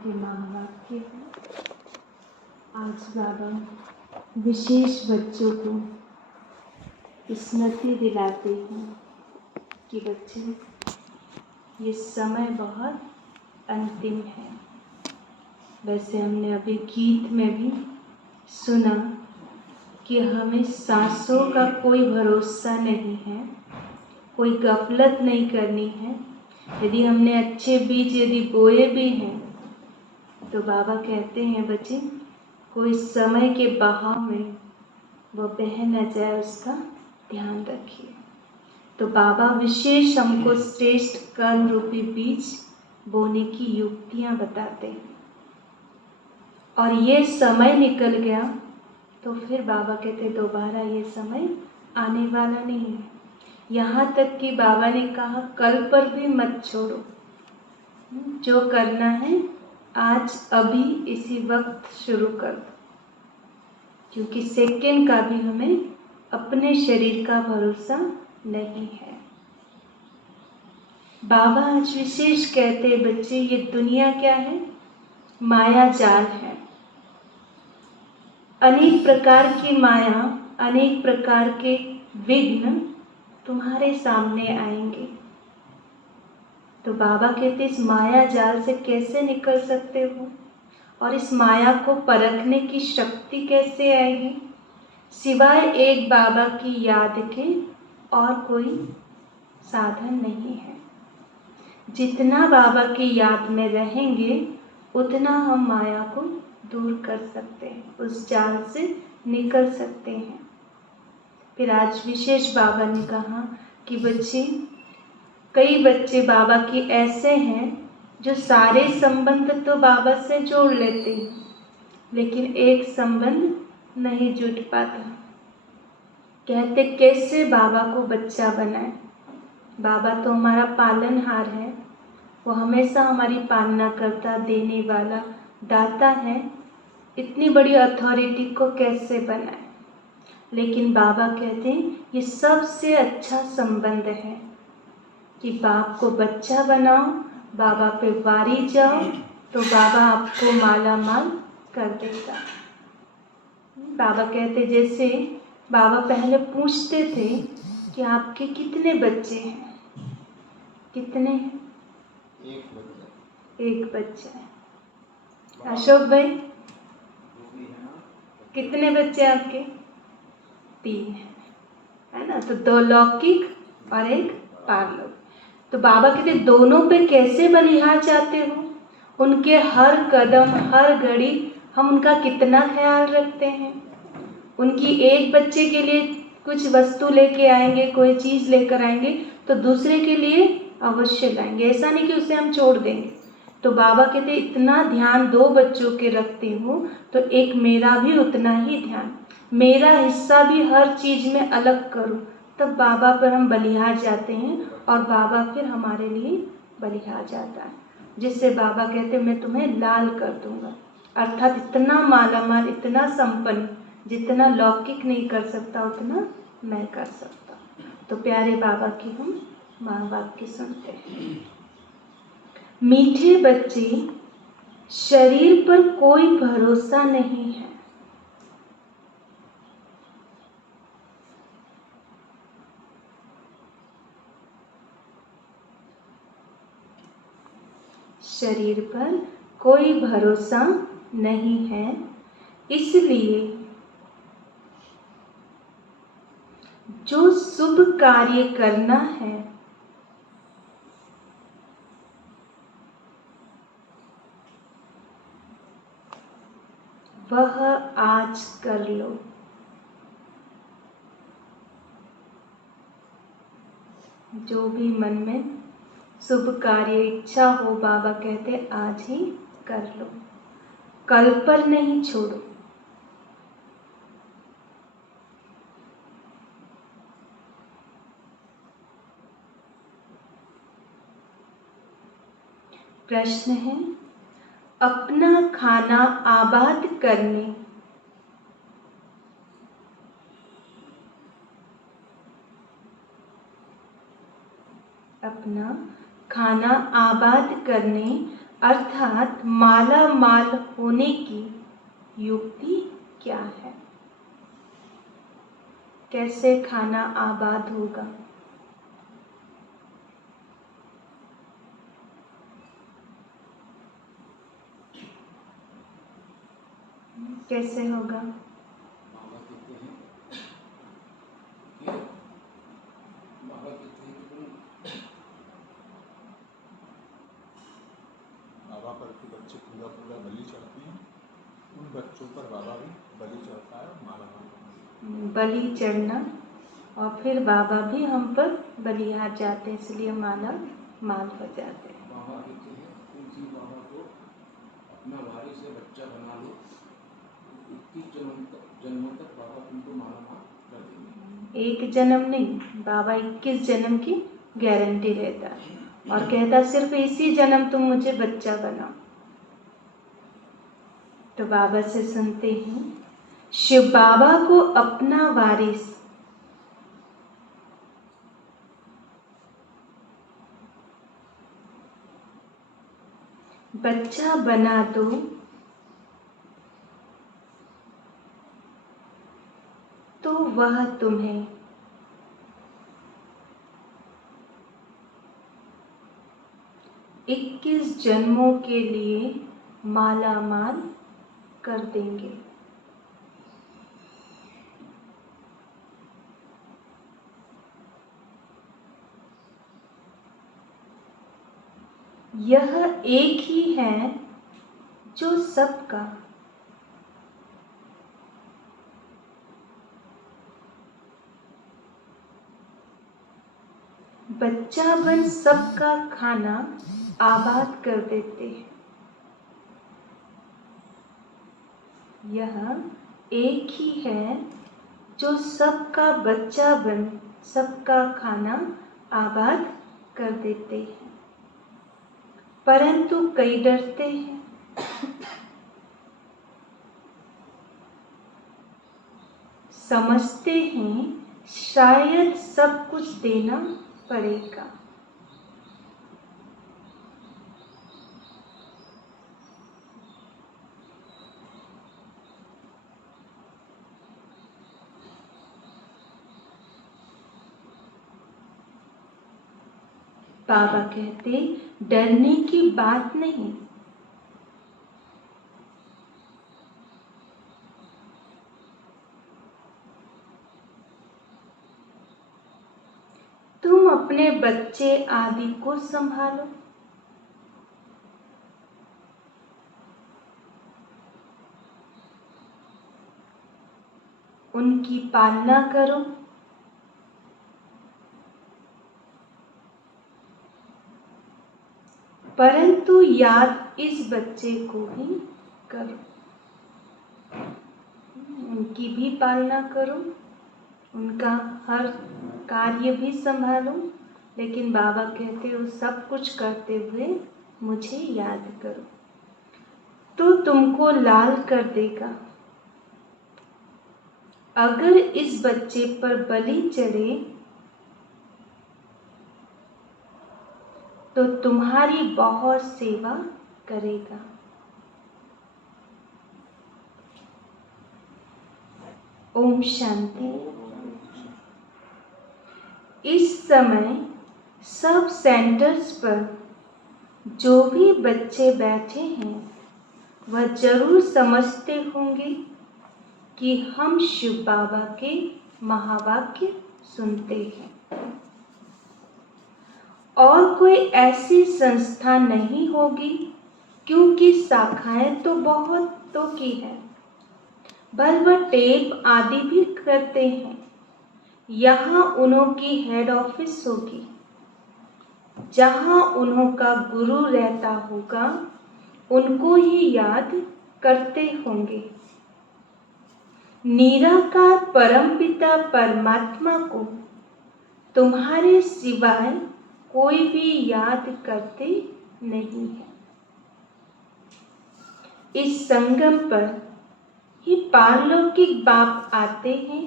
के महावाक्य है। आज बाबा विशेष बच्चों को स्मृति दिलाते हैं कि बच्चे, ये समय बहुत अंतिम है। वैसे हमने अभी गीत में भी सुना कि हमें सांसों का कोई भरोसा नहीं है, कोई गफलत नहीं करनी है। यदि हमने अच्छे बीज यदि बोए भी हैं तो बाबा कहते हैं बच्चे, कोई समय के बहाव में वो बह न जाए, उसका ध्यान रखिए। तो बाबा विशेष हमको श्रेष्ठ कर्म रूपी बीज बोने की युक्तियां बताते हैं। और ये समय निकल गया तो फिर बाबा कहते दोबारा ये समय आने वाला नहीं है। यहाँ तक कि बाबा ने कहा कल पर भी मत छोड़ो, जो करना है आज अभी इसी वक्त शुरू कर दो, क्योंकि सेकंड का भी हमें अपने शरीर का भरोसा नहीं है। बाबा आज विशेष कहते बच्चे, ये दुनिया क्या है? माया जाल है। अनेक प्रकार की माया, अनेक प्रकार के विघ्न तुम्हारे सामने आएंगे। तो बाबा कहते इस माया जाल से कैसे निकल सकते हो, और इस माया को परखने की शक्ति कैसे आएगी? सिवाय एक बाबा की याद के और कोई साधन नहीं है। जितना बाबा की याद में रहेंगे उतना हम माया को दूर कर सकते हैं, उस जाल से निकल सकते हैं। फिर आज विशेष बाबा ने कहा कि बच्चे, कई बच्चे बाबा के ऐसे हैं जो सारे संबंध तो बाबा से जोड़ लेते हैं, लेकिन एक संबंध नहीं जुट पाता। कहते कैसे बाबा को बच्चा बनाए? बाबा तो हमारा पालनहार है, वो हमेशा हमारी पालना करता, देने वाला दाता है। इतनी बड़ी अथॉरिटी को कैसे बनाए? लेकिन बाबा कहते हैं ये सबसे अच्छा संबंध है कि बाप को बच्चा बनाओ, बाबा पे वारी जाओ, तो बाबा आपको माला माल कर देगा। बाबा कहते जैसे बाबा पहले पूछते थे कि आपके कितने बच्चे हैं? कितने हैं? एक बच्चा है। अशोक भाई, कितने बच्चे आपके? 3 है ना? तो 2 लौकिक और 1 पारलौकिक। तो बाबा कहते दोनों पे कैसे बलिहार जाते हो? उनके हर कदम, हर घड़ी हम उनका कितना ख्याल रखते हैं। उनकी एक बच्चे के लिए कुछ वस्तु लेके आएंगे, कोई चीज़ लेकर आएंगे, तो दूसरे के लिए अवश्य लाएंगे। ऐसा नहीं कि उसे हम छोड़ देंगे। तो बाबा कहते इतना ध्यान 2 बच्चों के रखती हूँ, तो एक मेरा भी उतना ही ध्यान, मेरा हिस्सा भी हर चीज़ में अलग करूँ, तब बाबा पर हम बलिहार जाते हैं और बाबा फिर हमारे लिए बलिहार जाता है। जिससे बाबा कहते मैं तुम्हें लाल कर दूंगा, अर्थात इतना मालामाल, इतना संपन्न, जितना लौकिक नहीं कर सकता उतना मैं कर सकता। तो प्यारे बाबा की हम माँ बाप की सुनते हैं। मीठे बच्चे, शरीर पर कोई भरोसा नहीं है। शरीर पर कोई भरोसा नहीं है, इसलिए जो शुभ कार्य करना है वह आज कर लो। जो भी मन में शुभ कार्य इच्छा हो, बाबा कहते आज ही कर लो, कल पर नहीं छोड़ो। प्रश्न है, अपना खाना आबाद करने अपना खाना आबाद करने अर्थात माला माल होने की युक्ति क्या है? कैसे खाना आबाद होगा? कैसे होगा? बाबा पर के बच्चे पूरा पूरा बलि चढ़ते हैं, उन बच्चों पर बाबा भी बलि चढ़ता है और माला माल। बलि चढ़ना और फिर बाबा भी हम पर बलिहार जाते हैं, इसलिए माला माल हो जाते हैं। बाबा कहते हैं तुलसी बाबा को अपना वारिस से बच्चा बना लो, 21 जन्मों तक बाबा तुमको माला माल कर देंगे। एक जन्म नहीं, बाबा 21 जन्म की गारंटी देता है और कहता सिर्फ इसी जन्म तुम मुझे बच्चा बनाओ। तो बाबा से सुनते हैं, शिव बाबा को अपना वारिस बच्चा बना दो तो वह तुम्हें इक्कीस जन्मों के लिए माला माल कर देंगे। यह एक ही है जो सबका बच्चा बन सबका खाना आबाद कर देते हैं। यह एक ही है जो सबका बच्चा बन सबका खाना आबाद कर देते हैं, परंतु कई डरते हैं। समझते हैं शायद सब कुछ देना पड़ेगा। बाबा कहते डरने की बात नहीं, तुम अपने बच्चे आदि को संभालो, उनकी पालना करो, परंतु याद इस बच्चे को भी करो, उनकी भी पालना करो, उनका हर कार्य भी संभालो, लेकिन बाबा कहते हो सब कुछ करते हुए मुझे याद करो, तो तुमको लाल कर देगा। अगर इस बच्चे पर बलि चढ़े तो तुम्हारी बहुत सेवा करेगा। ओम शांति। इस समय सब सेंटर्स पर जो भी बच्चे बैठे हैं वह जरूर समझते होंगे कि हम शिव बाबा के महावाक्य सुनते हैं और कोई ऐसी संस्था नहीं होगी, क्योंकि शाखाएं तो बहुतों की है, बल वह टेप आदि भी करते हैं। यहाँ उन्हों की हेड ऑफिस होगी, जहाँ उन्हों का गुरु रहता होगा, उनको ही याद करते होंगे। निराकार परमपिता परमात्मा को तुम्हारे सिवाय कोई भी याद करते नहीं है। इस संगम पर ही पारलौकिक बाप आते हैं,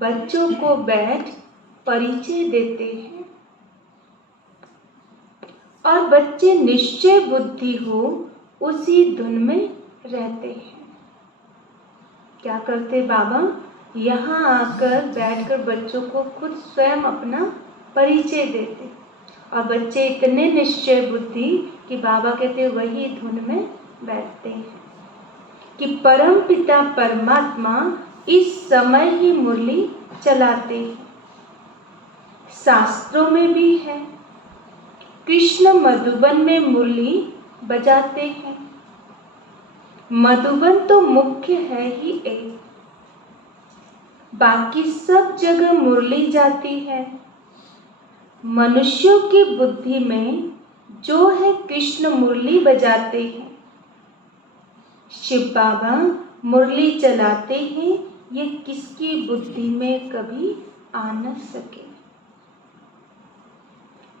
बच्चों को बैठ परिचय देते हैं और बच्चे निश्चय बुद्धि हो उसी धुन में रहते हैं। क्या करते बाबा? यहाँ आकर बैठकर बच्चों को खुद स्वयं अपना परिचय देते और बच्चे इतने निश्चय बुद्धि कि बाबा कहते वही धुन में बैठते हैं कि परम पिता परमात्मा इस समय ही मुरली चलाते हैं। शास्त्रों में भी है, कृष्ण मधुबन में मुरली बजाते हैं। मधुबन तो मुख्य है ही एक, बाकी सब जगह मुरली जाती है। मनुष्यों की बुद्धि में जो है कृष्ण मुरली बजाते हैं। शिव बाबा मुरली चलाते हैं, ये किसकी बुद्धि में कभी आ न सके।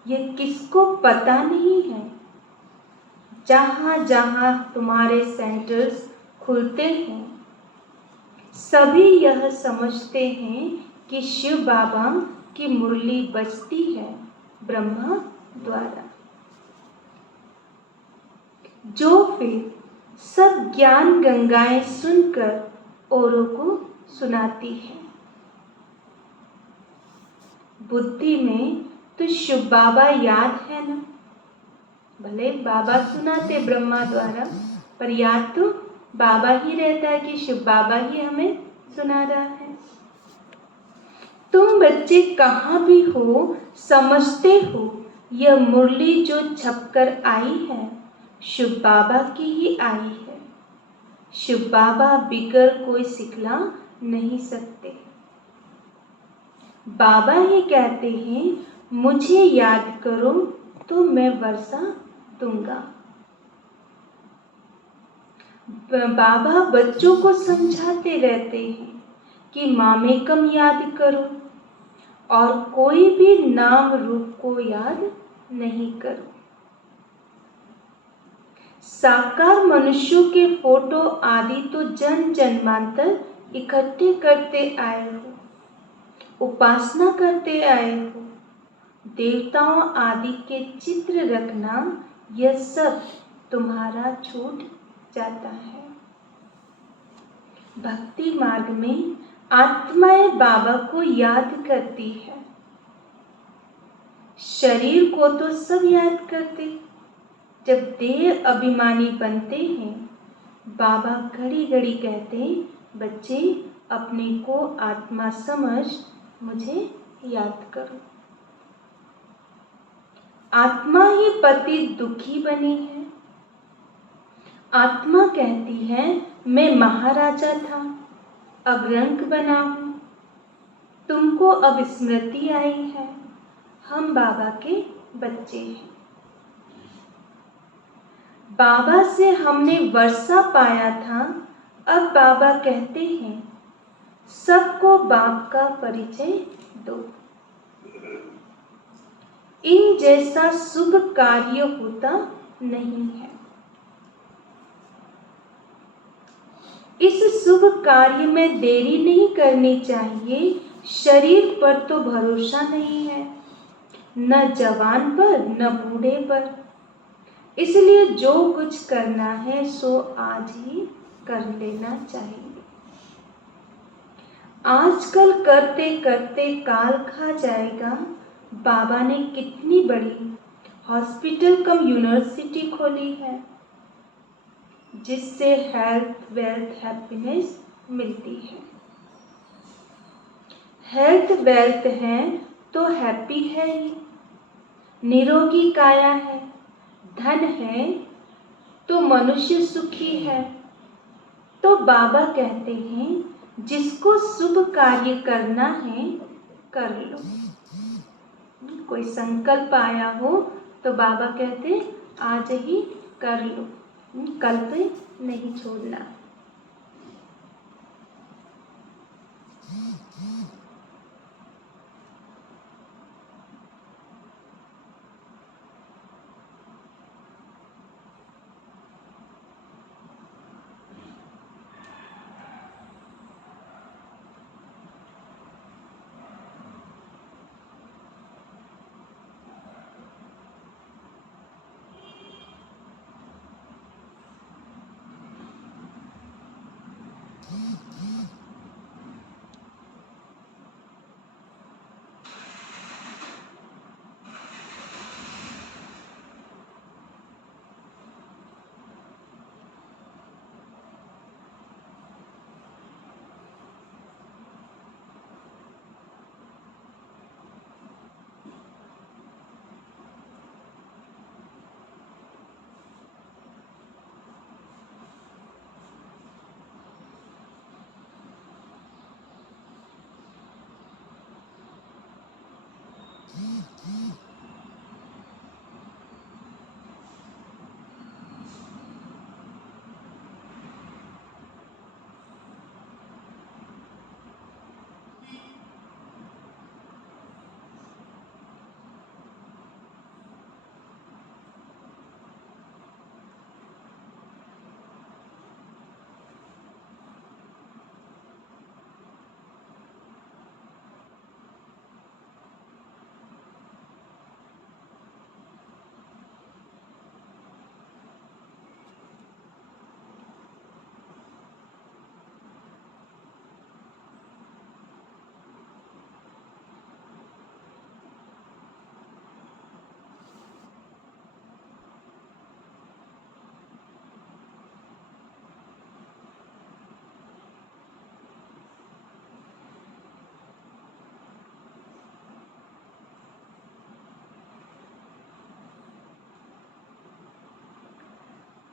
ये किसको पता नहीं है। जहाँ जहाँ तुम्हारे सेंटर्स खुलते हैं सभी यह समझते हैं कि शिव बाबा की मुरली बजती है ब्रह्मा द्वारा, जो फिर सब ज्ञान गंगाएं सुनकर औरों को सुनाती है। बुद्धि में तो शिव बाबा याद है ना, भले बाबा सुनाते ब्रह्मा द्वारा, पर याद तो बाबा ही रहता है कि शिव बाबा ही हमें सुना रहा है। तुम बच्चे कहाँ भी हो समझते हो यह मुरली जो छपकर आई है शिव बाबा की ही आई है। शिव बाबा बिगर कोई सिखला नहीं सकते। बाबा ये कहते हैं मुझे याद करो तो मैं वर्षा दूंगा। बाबा बच्चों को समझाते रहते हैं कि मामेकम याद करो और कोई भी नाम रूप को याद नहीं करो। साकार मनुष्यों के फोटो आदि तो जन जन्मांतर इकट्ठे करते आए हो, उपासना करते आए हो। देवताओं आदि के चित्र रखना यह सब तुम्हारा छूट जाता है। भक्ति मार्ग में आत्माएं बाबा को याद करती है। शरीर को तो सब याद करते, जब देह अभिमानी बनते हैं बाबा घड़ी घड़ी कहते बच्चे अपने को आत्मा समझ मुझे याद करो। आत्मा ही पति दुखी बनी है। आत्मा कहती है मैं महाराजा था, अब रंक बना हूं। तुमको अब स्मृति आई है, हम बाबा के बच्चे हैं। बाबा से हमने वर्षा पाया था, अब बाबा कहते हैं सबको बाप का परिचय दो। इन जैसा शुभ कार्य होता नहीं है। इस शुभ कार्य में देरी नहीं करनी चाहिए। शरीर पर तो भरोसा नहीं है, न जवान पर न बूढ़े पर। इसलिए जो कुछ करना है सो आज ही कर लेना चाहिए। आजकल करते करते काल खा जाएगा। बाबा ने कितनी बड़ी हॉस्पिटल कम यूनिवर्सिटी खोली है, जिससे हेल्थ वेल्थ हैप्पीनेस मिलती है। हेल्थ वेल्थ है तो हैप्पी है ही, निरोगी काया है, धन है तो मनुष्य सुखी है। तो बाबा कहते हैं जिसको शुभ कार्य करना है कर लो। कोई संकल्प आया हो तो बाबा कहते आज ही कर लो, कल पे नहीं छोड़ना।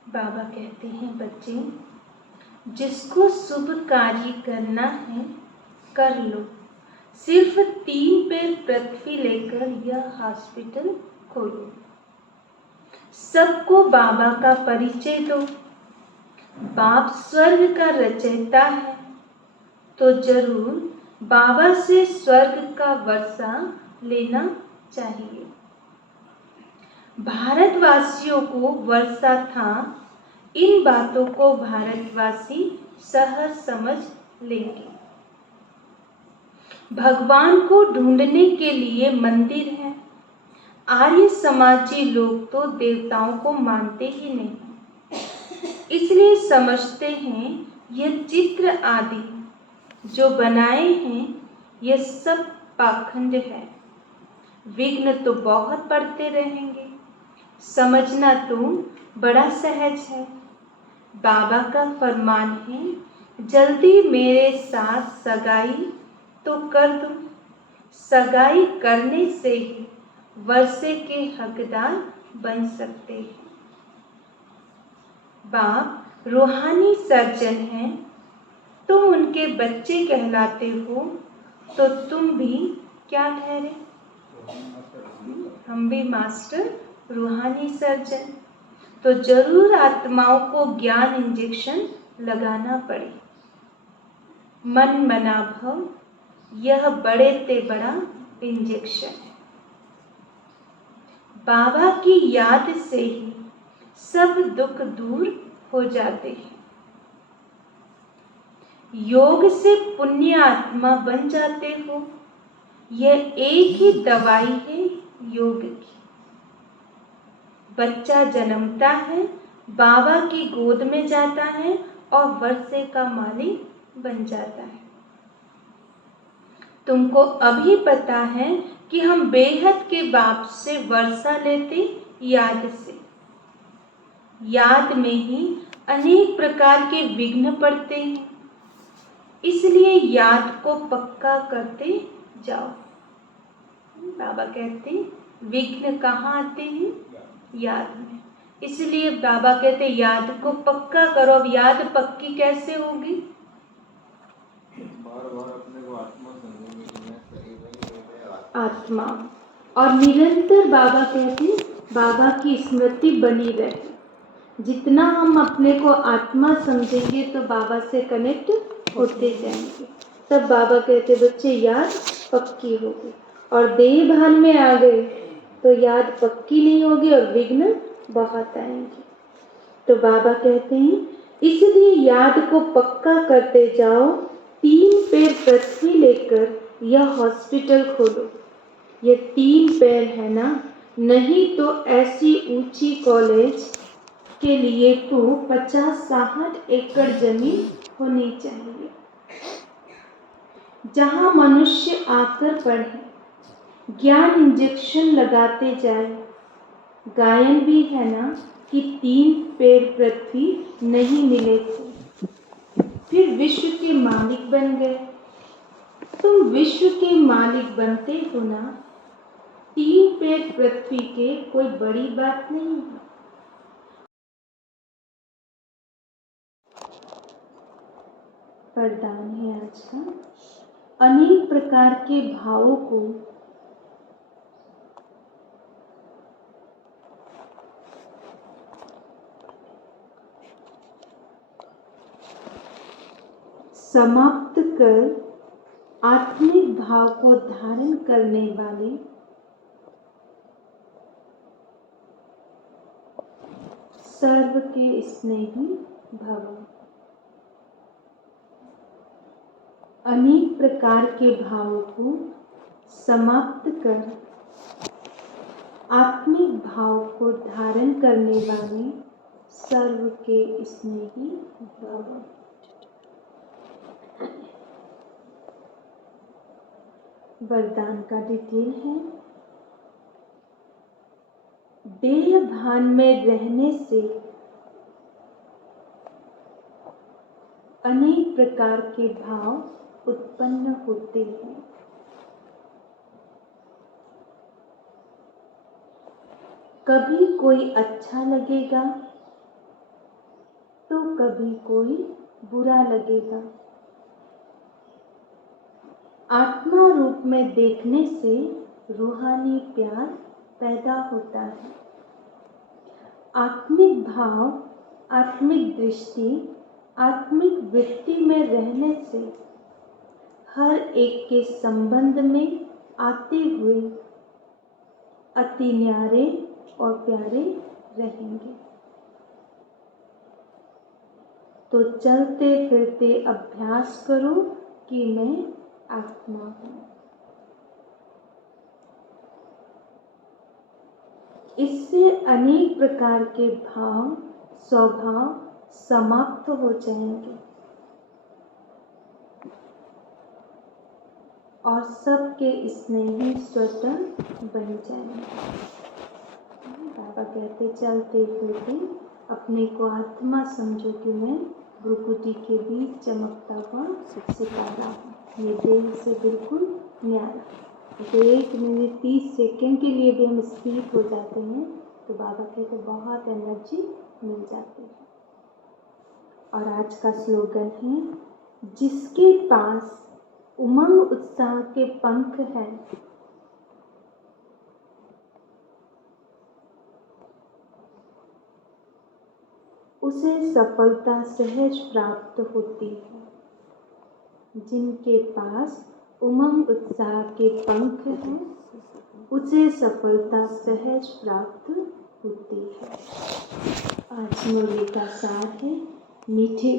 बाबा कहते हैं, बच्चे, जिसको शुभ कार्य करना है कर लो। सिर्फ 3 पैर पृथ्वी लेकर यह हॉस्पिटल खोलो। सबको बाबा का परिचय दो। बाप स्वर्ग का रचयिता है, तो जरूर बाबा से स्वर्ग का वर्षा लेना चाहिए। भारतवासियों को वर्षा था, इन बातों को भारतवासी सहज समझ लेंगे। भगवान को ढूंढने के लिए मंदिर है। आर्य समाजी लोग तो देवताओं को मानते ही नहीं, इसलिए समझते हैं यह चित्र आदि जो बनाए हैं यह सब पाखंड है। विघ्न तो बहुत पड़ते रहेंगे, समझना तो बड़ा सहज है। बाबा का फरमान है, जल्दी मेरे साथ सगाई तो कर दो। सगाई करने से ही वर्षे के हकदार बन सकते हैं। बाप रूहानी सर्जन हैं, तुम उनके बच्चे कहलाते हो, तो तुम भी क्या ठहरे? हम भी मास्टर रूहानी सर्जन। तो जरूर आत्माओं को ज्ञान इंजेक्शन लगाना पड़े। मन मना भव, यह बड़े ते बड़ा इंजेक्शन है। बाबा की याद से ही सब दुख दूर हो जाते हैं। योग से पुण्य आत्मा बन जाते हो, यह एक ही दवाई है योग की। बच्चा जन्मता है, बाबा की गोद में जाता है और वर्षे का मालिक बन जाता है। तुमको अभी पता है कि हम बेहद के बाप से वर्षा लेते याद से। याद में ही अनेक प्रकार के विघ्न पड़ते हैं, इसलिए याद को पक्का करते जाओ। बाबा कहते विघ्न कहाँ आते हैं? याद में। इसलिए बाबा कहते याद को पक्का करो। अब याद पक्की कैसे होगी? बार बार अपने को आत्मा समझेंगे कि मैं शरीर नहीं, आत्मा। और निरंतर बाबा कहते बाबा की स्मृति बनी रहे। जितना हम अपने को आत्मा समझेंगे तो बाबा से कनेक्ट होते जाएंगे। तब बाबा कहते बच्चे याद पक्की होगी। और देह भान में आ गए तो याद पक्की नहीं होगी और विघ्न बहुत आएंगे। तो बाबा कहते हैं इसलिए याद को पक्का करते जाओ। 3 पैर पृथ्वी लेकर यह हॉस्पिटल खोलो। ये 3 पैर है ना, नहीं तो ऐसी ऊंची कॉलेज के लिए तो 50-60 एकड़ जमीन होनी चाहिए, जहां मनुष्य आकर पढ़े, ज्ञान इंजेक्शन लगाते जाए। गायन भी है ना कि 3 पैर पृथ्वी नहीं मिले थे, फिर विश्व के मालिक बन गए। तुम विश्व के मालिक बनते हो ना, 3 पैर पृथ्वी के कोई बड़ी बात नहीं है। वरदान है आज का, अनेक प्रकार के भावों को समाप्त कर आत्मिक भाव को धारण करने वाले सर्व के स्नेही भव। अनेक प्रकार के भावों को समाप्त कर आत्मिक भाव को धारण करने वाले सर्व के स्नेही भव। वरदान का डिटेल है, देह भान में रहने से अनेक प्रकार के भाव उत्पन्न होते हैं। कभी कोई अच्छा लगेगा, तो कभी कोई बुरा लगेगा। आत्मा रूप में देखने से रूहानी प्यार पैदा होता है। आत्मिक भाव, आत्मिक दृष्टि, आत्मिक वृत्ति में रहने से हर एक के संबंध में आते हुए अति न्यारे और प्यारे रहेंगे। तो चलते फिरते अभ्यास करो कि मैं आत्मा हूँ। इससे अनेक प्रकार के भाव, स्वभाव समाप्त हो जाएंगे और सबके स्नेही स्वतंत्र बन जाएंगे। बाबा कहते चलते फिरते अपने को आत्मा समझो कि मैं भ्रुकुटी के बीच चमकता हुआ सितारा हूँ। ये देह से बिल्कुल न्यारा। तो 1 मिनट 30 सेकंड के लिए भी हम स्थिर हो जाते हैं तो बाबा कहते बहुत एनर्जी मिल जाती है। और आज का स्लोगन है, जिसके पास उमंग उत्साह के पंख हैं, उसे सफलता सहज प्राप्त होती है। जिनके पास उमंग उत्साह के पंख हैं, उसे सफलता सहज प्राप्त होती है। आज मुरली का सार है, मीठे